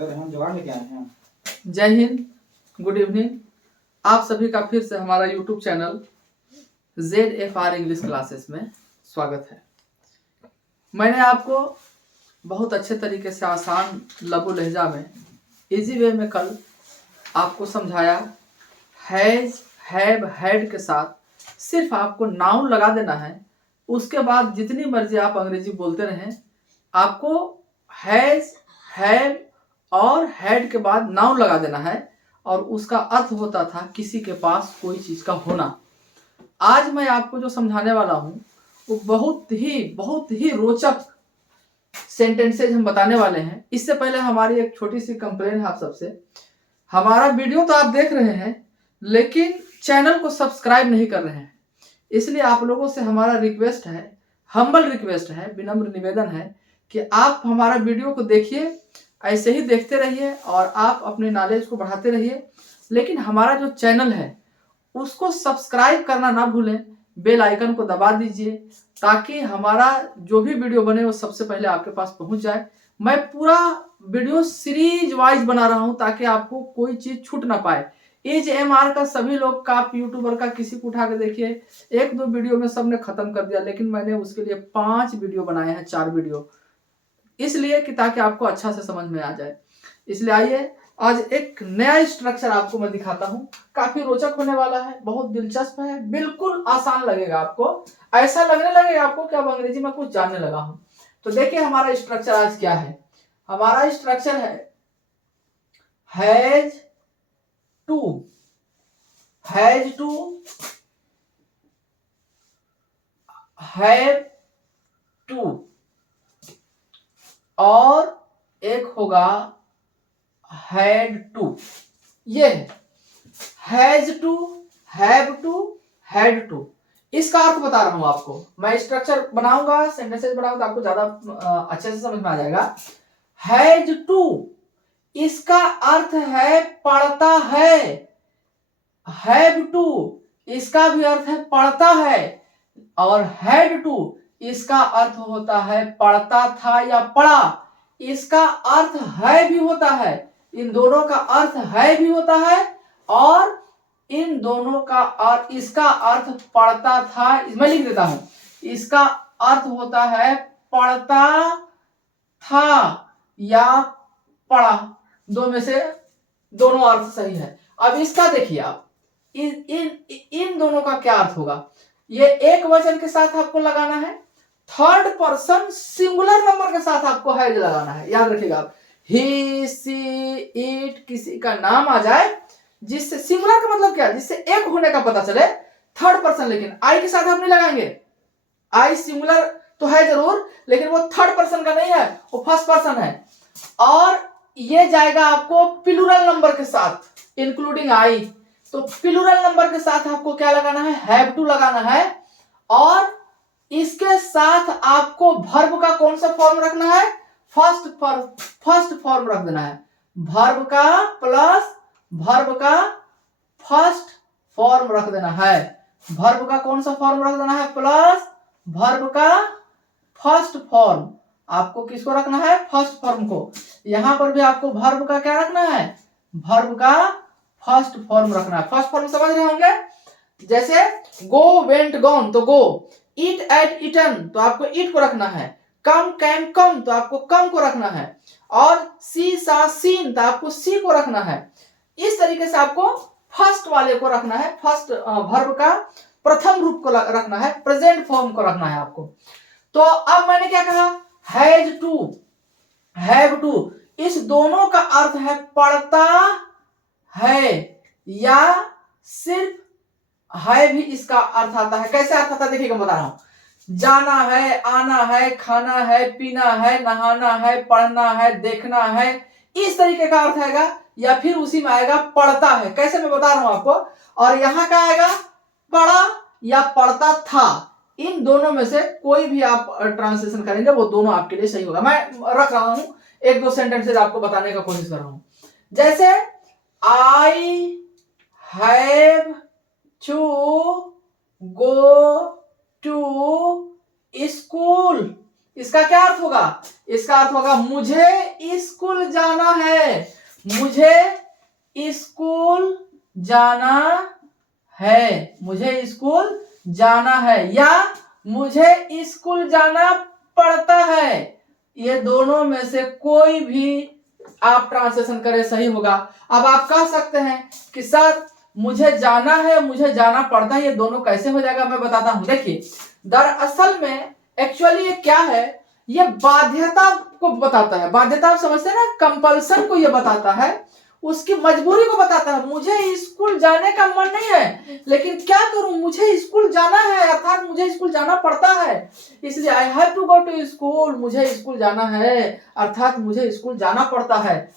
Sir हम जुगाड़ लेके आए हैं। जय हिंद, गुड इवनिंग। आप सभी का फिर से हमारा YouTube channel ZFR English classes में स्वागत है। मैंने आपको बहुत अच्छे तरीके से आसान लघु लहजा में इजी वे में कल आपको समझाया। हैज, हैव, हैड के साथ सिर्फ आपको नाउन लगा देना है। उसके बाद जितनी मर्जी आप अंग्रेजी बोलते रहें, आपको हैज, हैव और हैड के बाद नाउन लगा देना है और उसका अर्थ होता था किसी के पास कोई चीज का होना। आज मैं आपको जो समझाने वाला हूं वो बहुत ही रोचक सेंटेंसेज हम बताने वाले हैं। इससे पहले हमारी एक छोटी सी कंप्लेन है आप सबसे। हमारा वीडियो तो आप देख रहे हैं लेकिन चैनल को सब्सक्राइब नहीं कर रहे हैं, इसलिए आप लोगों से हमारा रिक्वेस्ट है, हम्बल रिक्वेस्ट है, विनम्र निवेदन है कि आप हमारा वीडियो को देखिए, ऐसे ही देखते रहिए और आप अपने नॉलेज को बढ़ाते रहिए। लेकिन हमारा जो चैनल है उसको सब्सक्राइब करना ना भूलें, बेल आइकन को दबा दीजिए ताकि हमारा जो भी वीडियो बने वो सबसे पहले आपके पास पहुंच जाए। मैं पूरा वीडियो सीरीज वाइज बना रहा हूं ताकि आपको कोई चीज छूट ना पाए। एज का सभी लोग का, आप यूट्यूबर का किसी को उठा के देखिए, एक दो वीडियो में सबने खत्म कर दिया, लेकिन मैंने उसके लिए 5 वीडियो बनाए हैं, 4 वीडियो, इसलिए कि ताकि आपको अच्छा से समझ में आ जाए। इसलिए आइए आज एक नया स्ट्रक्चर आपको मैं दिखाता हूं, काफी रोचक होने वाला है, बहुत दिलचस्प है, बिल्कुल आसान लगेगा आपको, ऐसा लगने लगेगा आपको कि अब अंग्रेजी में कुछ जानने लगा हूं। तो देखिए हमारा स्ट्रक्चर आज क्या है। हमारा स्ट्रक्चर है has to, has to, have to और एक होगा हैड टू। ये has to, have to, had to. इसका अर्थ बता रहा हूं आपको, मैं स्ट्रक्चर बनाऊंगा, सेंटेंसेस बनाऊंगा तो आपको ज्यादा अच्छे से समझ में आ जाएगा। हैज टू, इसका अर्थ है पढ़ता है। हैव टू, इसका भी अर्थ है पढ़ता है। और हैड टू, इसका अर्थ होता है पढ़ता था या पढ़ा। इसका अर्थ है भी होता है, इन दोनों का अर्थ है भी होता है और इन दोनों का अर्थ, इसका अर्थ पढ़ता था, मैं लिख देता हूं, इसका अर्थ होता है पढ़ता था या पढ़ा। दो में से दोनों अर्थ सही है। अब इसका देखिए आप, इन दोनों का क्या अर्थ होगा। ये एक वचन के साथ आपको लगाना है, थर्ड पर्सन सिंगुलर नंबर के साथ आपको हैज लगाना है। याद रखिएगा आप, ही, सी, इट, किसी का नाम आ जाए जिससे सिंगुलर का मतलब क्या है, जिससे एक होने का पता चले, थर्ड पर्सन। लेकिन आई के साथ आप नहीं लगाएंगे, आई सिंगुलर तो है जरूर लेकिन वो थर्ड पर्सन का नहीं है, वो फर्स्ट पर्सन है। और ये जाएगा आपको प्लूरल नंबर के साथ इंक्लूडिंग आई, तो प्लूरल नंबर के साथ आपको क्या लगाना है, हैव टू लगाना है। और इसके साथ आपको वर्ब का कौन सा फॉर्म रखना है, फर्स्ट फॉर्म रख देना है। वर्ब का प्लस वर्ब का फर्स्ट फॉर्म रख देना है। वर्ब का कौन सा फॉर्म रख देना है, प्लस वर्ब का फर्स्ट फॉर्म। आपको किसको रखना है, फर्स्ट फॉर्म को। यहां पर भी आपको वर्ब का क्या रखना है, वर्ब का फर्स्ट फॉर्म रखना है। फर्स्ट फॉर्म समझ रहे होंगे, जैसे गो, वेंट, गॉन तो गो, ईट, एट, ईटन तो आपको ईट को रखना है, कम, कैम, कम तो आपको कम को रखना है, और सी, सा, सीन तो आपको सी को रखना है। इस तरीके से आपको फर्स्ट वाले को रखना है, फर्स्ट वर्ब का प्रथम रूप को रखना है, प्रेजेंट फॉर्म को रखना है आपको। तो अब मैंने क्या कहा, हैज टू, हैव टू, इस दोनों का अर्थ है पढ़ता है या सिर्फ है भी इसका अर्थ आता है। कैसे अर्थ आता है देखिएगा, बता रहा हूं। जाना है, आना है, खाना है, पीना है, नहाना है, पढ़ना है, देखना है, इस तरीके का अर्थ आएगा। या फिर उसी में आएगा पढ़ता है, कैसे मैं बता रहा हूं आपको। और यहां का आएगा पढ़ा या पढ़ता था। इन दोनों में से कोई भी आप ट्रांसलेशन करेंगे वो दोनों आपके लिए सही होगा। मैं रख रहा हूं एक दो सेंटेंसेज आपको बताने का कोशिश कर रहा हूं। जैसे I have to go to school, इसका क्या अर्थ होगा? इसका अर्थ होगा मुझे स्कूल जाना है, मुझे स्कूल जाना है, मुझे स्कूल जाना है, या मुझे स्कूल जाना पड़ता है। ये दोनों में से कोई भी आप ट्रांसलेशन करें सही होगा। अब आप कह सकते हैं कि सर मुझे जाना है, मुझे जाना पड़ता है, ये दोनों कैसे हो जाएगा, मैं बताता हूं। देखिए, दरअसल में एक्चुअली ये क्या है, ये बाध्यता को बताता है। बाध्यता आप समझते हैं ना, कंपल्सन को ये बताता है, उसकी मजबूरी को बताता है। मुझे स्कूल जाने का मन नहीं है, लेकिन क्या करूं, मुझे स्कूल जाना है, अर्थात मुझे स्कूल जाना पड़ता है, इसलिए I have to go to school, मुझे स्कूल जाना है, अर्थात मुझे स्कूल जाना पड़ता है।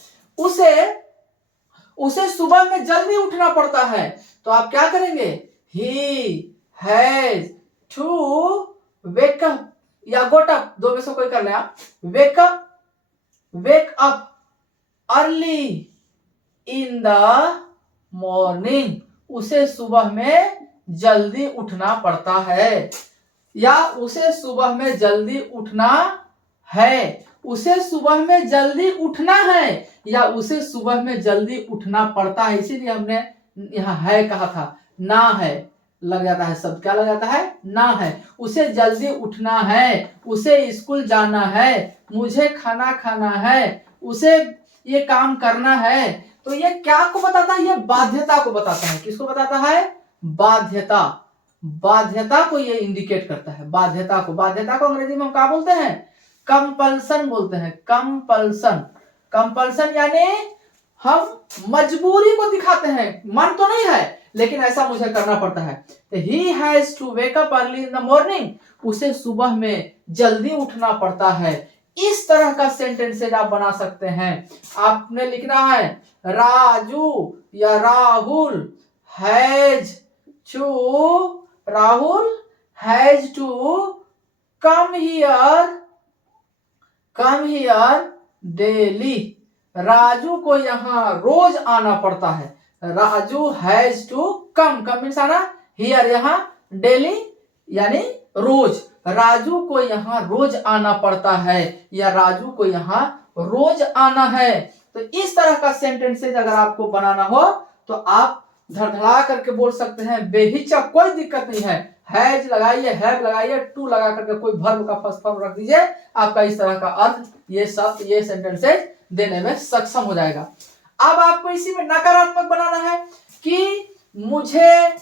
उसे सुबह में जल्दी उठना पड़ता है, तो आप क्या करेंगे, he has to wake up या गोट अप, दो में से कोई कर ले आप। वेक up early in the morning, उसे सुबह में जल्दी उठना पड़ता है, या उसे सुबह में जल्दी उठना है, उसे सुबह में जल्दी उठना है, या उसे सुबह में जल्दी उठना पड़ता है। इसीलिए हमने यहाँ है कहा था, ना है लग जाता है, शब्द क्या लग जाता है, ना है। उसे जल्दी उठना है, उसे स्कूल जाना है, मुझे खाना खाना है, उसे ये काम करना है। तो ये क्या को बताता है, ये बाध्यता को बताता है। किसको बताता है, बाध्यता, बाध्यता को ये इंडिकेट करता है। बाध्यता को अंग्रेजी में हम क्या बोलते हैं, कंपल्सन बोलते हैं। कंपल्सन यानी हम मजबूरी को दिखाते हैं, मन तो नहीं है लेकिन ऐसा मुझे करना पड़ता है। तो he has to wake up early in the morning, उसे सुबह में जल्दी उठना पड़ता है। इस तरह का सेंटेंसेज आप बना सकते हैं। आपने लिखना है राजू या Rahul has to come here daily, Raju को यहाँ रोज आना पड़ता है। Raju has to come means आना, हियर यहाँ, डेली यानी रोज, राजू को यहाँ रोज आना पड़ता है, या राजू को यहाँ रोज आना है। तो इस तरह का सेंटेंसेज अगर आपको बनाना हो तो आप धड़धड़ा करके बोल सकते हैं, बेहिचक, कोई दिक्कत नहीं है। हैज लगाइए, हैव लगाइए, टू लगा करके कोई वर्ब का फर्स्ट फॉर्म रख दीजिए, आपका इस तरह का अर्थ, ये शब्द, ये सेंटेंसेज देने में सक्षम हो जाएगा। अब आपको इसी में नकारात्मक बनाना है कि मुझे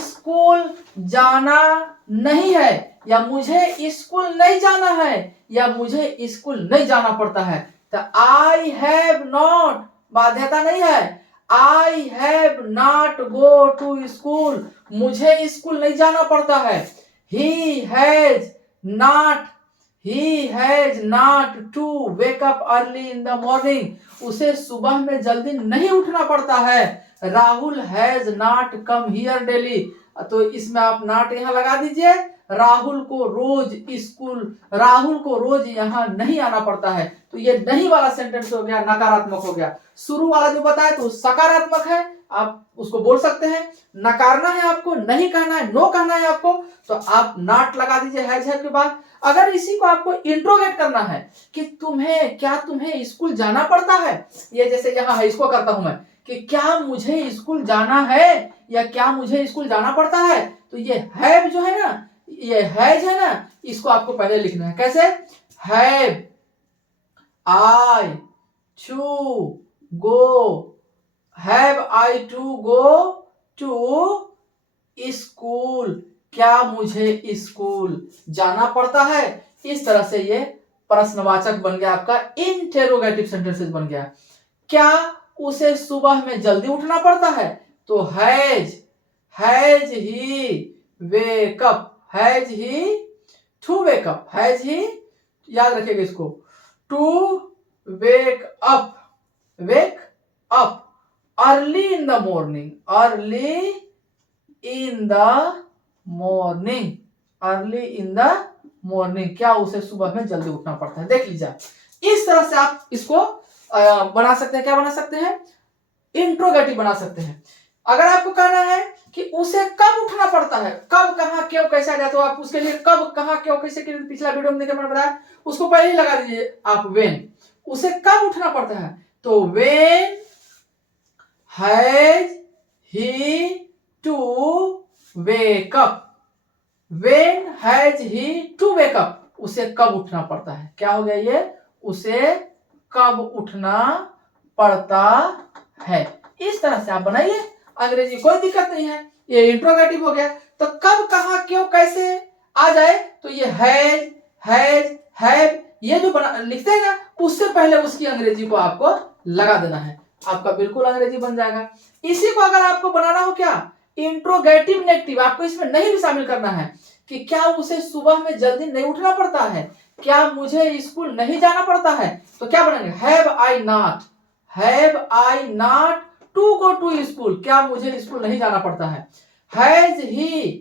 स्कूल जाना नहीं है, या मुझे स्कूल नहीं जाना है, या मुझे स्कूल नहीं जाना पड़ता है। तो आई हैव नॉट, बाध्यता नहीं है, I have not go to school, मुझे स्कूल नहीं जाना पड़ता है। He has not to wake up early in the morning, उसे सुबह में जल्दी नहीं उठना पड़ता है। Rahul has not come here daily, तो इसमें आप नॉट यहाँ लगा दीजिए। राहुल को रोज यहाँ नहीं आना पड़ता है। तो ये नहीं वाला सेंटेंस हो गया, नकारात्मक हो गया। शुरू वाला जो बताया तो सकारात्मक है, आप उसको बोल सकते हैं। नकारना है आपको, नहीं कहना है, नो कहना है आपको, तो आप नॉट लगा दीजिए हैज के बाद। अगर इसी को आपको इंट्रोगेट करना है कि क्या तुम्हें स्कूल जाना पड़ता है, ये जैसे यहाँ है, इसको करता हूं मैं कि क्या मुझे स्कूल जाना है, या क्या मुझे स्कूल जाना पड़ता है, तो ये हैव जो है ना, ये हैज है ना, इसको आपको पहले लिखना है। कैसे, have I to go to school, क्या मुझे स्कूल जाना पड़ता है। इस तरह से ये प्रश्नवाचक बन गया, आपका इंटेरोगेटिव सेंटेंसेस बन गया। क्या उसे सुबह में जल्दी उठना पड़ता है, तो has he to wake up, has he, याद रखिएगा इसको, to wake up early in the morning, क्या उसे सुबह में जल्दी उठना पड़ता है। देख लीजिए, इस तरह से आप इसको बना सकते हैं। क्या बना सकते हैं, इंट्रोगेटिव बना सकते हैं। अगर आपको कहना है कि उसे कब उठना पड़ता है, कब कहाँ क्यों कैसे आ जाए, तो आप उसके लिए कब कहाँ क्यों कैसे के लिए पिछला वीडियो में देखिए मैंने बताया, उसको पहले ही लगा दीजिए आप व्हेन। उसे कब उठना पड़ता है, तो when has he to wake up. When has he to wake up, उसे कब उठना पड़ता है, क्या हो गया ये, उसे कब उठना पड़ता है। इस तरह से आप बनाइए, अंग्रेजी कोई दिक्कत नहीं है, ये इंट्रोगेटिव हो गया। तो कब कहाँ क्यों कैसे आ जाए, तो ये हैज हैव ये जो बना लिखते हैं ना, उससे पहले उसकी अंग्रेजी को आपको लगा देना है, आपका बिल्कुल अंग्रेजी बन जाएगा। इसी को अगर आपको बनाना हो क्या, इंट्रोगेटिव नेगेटिव, आपको इसमें नहीं भी शामिल करना है कि क्या उसे सुबह में जल्दी नहीं उठना पड़ता है, क्या मुझे स्कूल नहीं जाना पड़ता है, तो क्या बनेंगे, have I not to go to school, क्या मुझे स्कूल नहीं जाना पड़ता है। Has he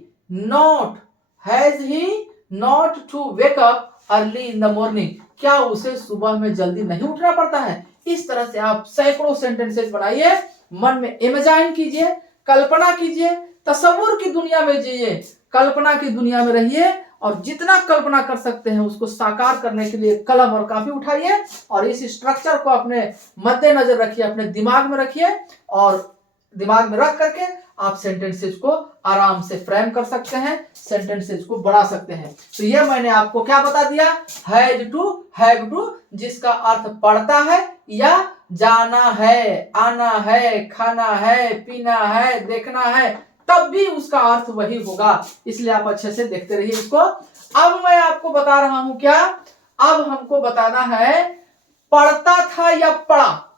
not to wake up early in the morning, क्या उसे सुबह में जल्दी नहीं उठना पड़ता है। इस तरह से आप सैकड़ों सेंटेंसेस बनाइए, मन में इमेजिन कीजिए, कल्पना कीजिए, तस्वीर की दुनिया में जिए, कल्पना की दुनिया में रहिए, और जितना कल्पना कर सकते हैं उसको साकार करने के लिए कलम और काफी उठाइए, और इस स्ट्रक्चर को अपने मद्देनजर रखिए, अपने दिमाग में रखिए, और दिमाग में रख करके आप सेंटेंसेस को आराम से फ्रेम कर सकते हैं, सेंटेंसेस को बढ़ा सकते हैं। तो ये मैंने आपको क्या बता दिया, हैज टू हैव टू, जिसका अर्थ पढ़ता है या जाना है, आना है, खाना है, पीना है, देखना है, तब भी उसका अर्थ वही होगा। इसलिए आप अच्छे से देखते रहिए इसको। अब मैं आपको बता रहा हूं क्या, अब हमको बताना है पढ़ता था या पढ़ा,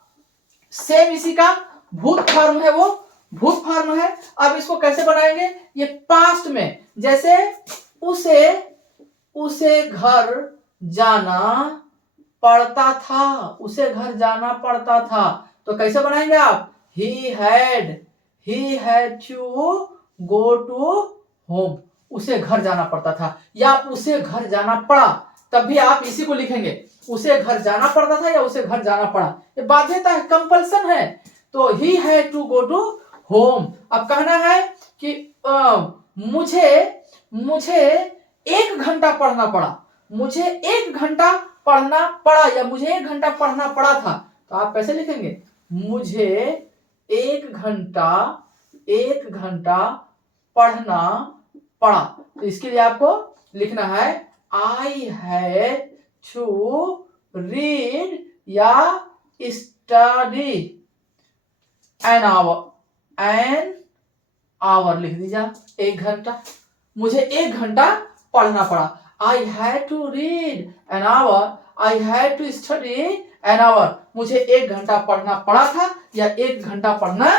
सेम इसी का भूत फॉर्म है, वो भूत फॉर्म है। अब इसको कैसे बनाएंगे, ये पास्ट में, जैसे उसे घर जाना पड़ता था, उसे घर जाना पड़ता था, तो कैसे बनाएंगे आप, he had to go to home, उसे घर जाना पड़ता था या उसे घर जाना पड़ा, तब भी आप इसी को लिखेंगे, उसे घर जाना पड़ता था या उसे घर जाना पड़ा, ये बाध्यता है, कंपल्सन है, तो he had to go to home। अब कहना है कि मुझे 1 घंटा पढ़ना पड़ा, मुझे 1 घंटा पढ़ना पड़ा या मुझे 1 घंटा पढ़ना पड़ा था, तो आप कैसे लिखेंगे, मुझे 1 घंटा पढ़ना पड़ा, तो इसके लिए आपको लिखना है आई हैड टू रीड या स्टडी एन आवर लिख दीजिए, 1 घंटा, मुझे 1 घंटा पढ़ना पड़ा, I had to read an hour, I had to study an hour, मुझे 1 घंटा पढ़ना पड़ा था या 1 घंटा पढ़ना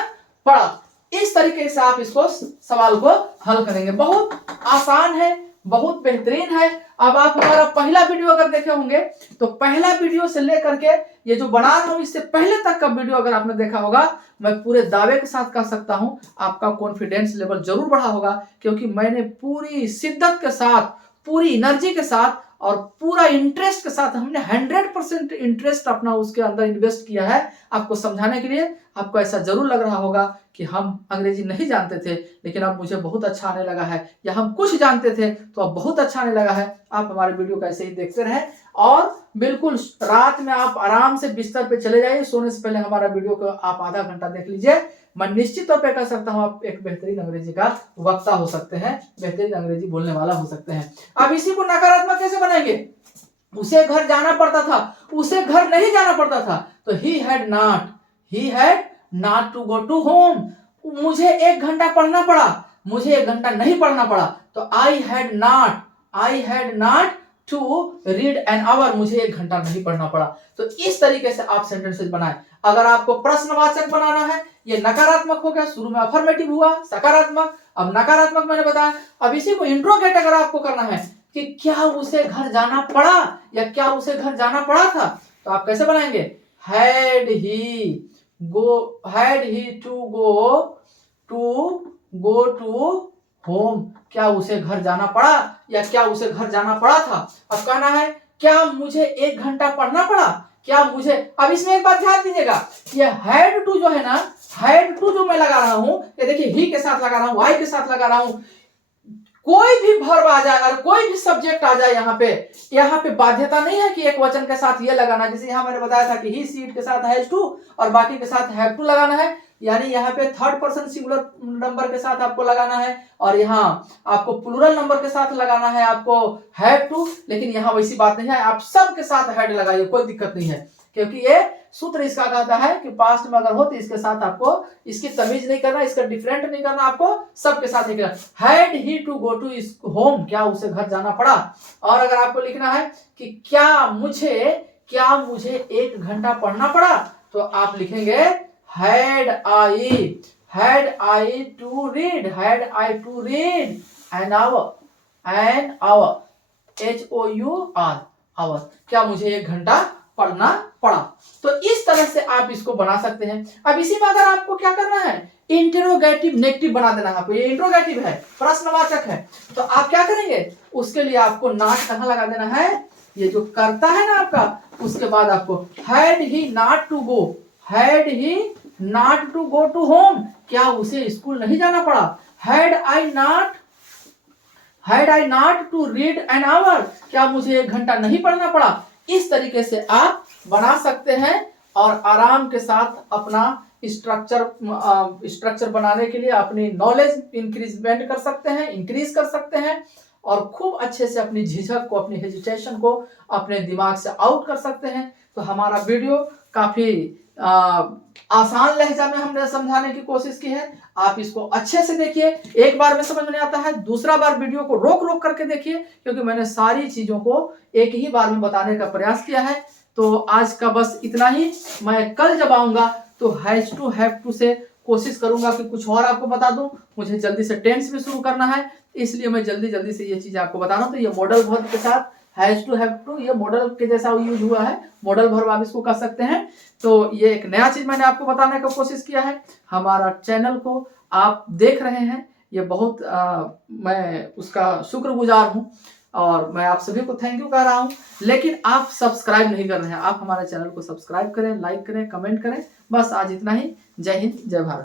पड़ा। इस तरीके से आप इसको सवाल को हल करेंगे, बहुत आसान है, बहुत बेहतरीन है। अब आप हमारा पहला वीडियो अगर देखे होंगे तो पहला वीडियो से लेकर के ये जो बना रहा हूं इससे पहले तक का वीडियो अगर आपने देखा होगा, मैं पूरे दावे के साथ कह सकता हूं आपका कॉन्फिडेंस लेवल जरूर बढ़ा होगा, क्योंकि मैंने पूरी शिद्दत के साथ, पूरी एनर्जी के साथ और पूरा इंटरेस्ट के साथ, हमने 100% इंटरेस्ट अपना उसके अंदर इन्वेस्ट किया है आपको समझाने के लिए। आपको ऐसा जरूर लग रहा होगा कि हम अंग्रेजी नहीं जानते थे लेकिन अब मुझे बहुत अच्छा आने लगा है, या हम कुछ जानते थे तो अब बहुत अच्छा आने लगा है। आप हमारे वीडियो को ऐसे ही देखते रहें, और बिल्कुल रात में आप आराम से बिस्तर पे चले जाइए, सोने से पहले हमारा वीडियो को आप आधा घंटा देख लीजिए। मैं निश्चित तौर पे कह सकता हूं आप एक बेहतरीन अंग्रेजी का वक्ता हो सकते हैं, बेहतरीन अंग्रेजी बोलने वाला हो सकते हैं। अब इसी को नकारात्मक कैसे बनाएंगे, उसे घर जाना पड़ता था, उसे घर नहीं जाना पड़ता था, तो he had not to go to home, मुझे 1 घंटा पढ़ना पड़ा, मुझे 1 घंटा नहीं पढ़ना पड़ा, तो I had not to read an hour, मुझे 1 घंटा नहीं पढ़ना पड़ा। तो इस तरीके से आप सेंटेंसेस बनाएं। अगर आपको प्रश्नवाचक बनाना है, ये नकारात्मक हो गया, शुरू में अफर्मेटिव हुआ सकारात्मक, अब नकारात्मक मैंने बताया। अब इसी को इंट्रोगेट अगर आपको करना है कि क्या उसे घर जाना पड़ा या क्या उसे घर जाना पड़ा था, तो आप कैसे बनाएंगे, had he to go to home, क्या उसे घर जाना पड़ा या क्या उसे घर जाना पड़ा था। अब कहना है क्या मुझे 1 घंटा पढ़ना पड़ा, क्या मुझे, अब इसमें एक बात ध्यान दीजिएगा, ये हैड टू जो है ना, हैड टू जो मैं लगा रहा हूं, ये देखिए ही के साथ लगा रहा हूं, आई के साथ लगा रहा हूं, कोई भी वर्ब आ जाए और कोई भी सब्जेक्ट आ जाए यहाँ पे बाध्यता नहीं है कि एक वचन के साथ ये लगाना। जैसे यहाँ मैंने बताया था कि ही सी इट के साथ हैज टू और बाकी के साथ हैव टू लगाना है, यानी यहाँ पे थर्ड पर्सन सिंगुलर नंबर के साथ आपको लगाना है, और यहाँ आपको प्लूरल नंबर के साथ लगाना है आपको हैव टू। लेकिन यहाँ वैसी बात नहीं है, आप सब के साथ हैड लगाइए, कोई दिक्कत नहीं है, क्योंकि ये सूत्र इसका कहता है कि पास्ट में अगर हो तो इसके साथ आपको इसकी तमीज नहीं करना, इसका डिफरेंट नहीं करना, आपको सबके साथ ही करना। Had he to go to home, क्या उसे घर जाना पड़ा। और अगर आपको लिखना है कि क्या मुझे 1 घंटा पढ़ना पड़ा, तो आप लिखेंगे had I to read an hour HOUR hour, क्या मुझे 1 घंटा पढ़ना पड़ा। तो इस तरह से आप इसको बना सकते हैं। अब इसी में अगर आपको क्या करना है, इंटरोगेटिव नेगेटिव बना देना है आपको, ये इंटरोगेटिव है, प्रश्नवाचक है, तो आप क्या करेंगे, उसके लिए आपको नॉट कहां लगा देना है, ये जो करता है ना आपका, उसके बाद आपको had he not to go to home, क्या उसे स्कूल नहीं जाना पड़ा। Had I not to read an hour, क्या मुझे 1 घंटा नहीं पढ़ना पड़ा। इस तरीके से आप बना सकते हैं और आराम के साथ अपना स्ट्रक्चर बनाने के लिए अपनी नॉलेज इंक्रीज कर सकते हैं और खूब अच्छे से अपनी झिझक को, अपनी हेजिटेशन को अपने दिमाग से आउट कर सकते हैं। तो हमारा वीडियो काफी आसान लहजा में हमने समझाने की कोशिश की है, आप इसको अच्छे से देखिए। एक बार में समझ में नहीं आता है, दूसरा बार वीडियो को रोक करके देखिए, क्योंकि मैंने सारी चीजों को एक ही बार में बताने का प्रयास किया है। तो आज का बस इतना ही, मैं कल जब आऊंगा तो हैज टू हैव टू से कोशिश करूंगा कि कुछ और आपको बता दूं। मुझे जल्दी से टेंस भी शुरू करना है, इसलिए मैं जल्दी से ये चीज आपको बता रहा हूं। तो ये मॉडल वर्ब के साथ हैज टू हैव टू, ये मॉडल के जैसा यूज हुआ है, मॉडल वर्ब आप इसको कह सकते हैं। तो ये एक नया चीज मैंने आपको बताने का कोशिश किया है। हमारा चैनल को आप देख रहे हैं, ये बहुत मैं उसका शुक्रगुजार हूं और मैं आप सभी को थैंक यू कह रहा हूं। लेकिन आप सब्सक्राइब नहीं कर रहे हैं, आप हमारे चैनल को सब्सक्राइब करें, लाइक करें, कमेंट करें। बस आज इतना ही। जय हिंद, जय भारत।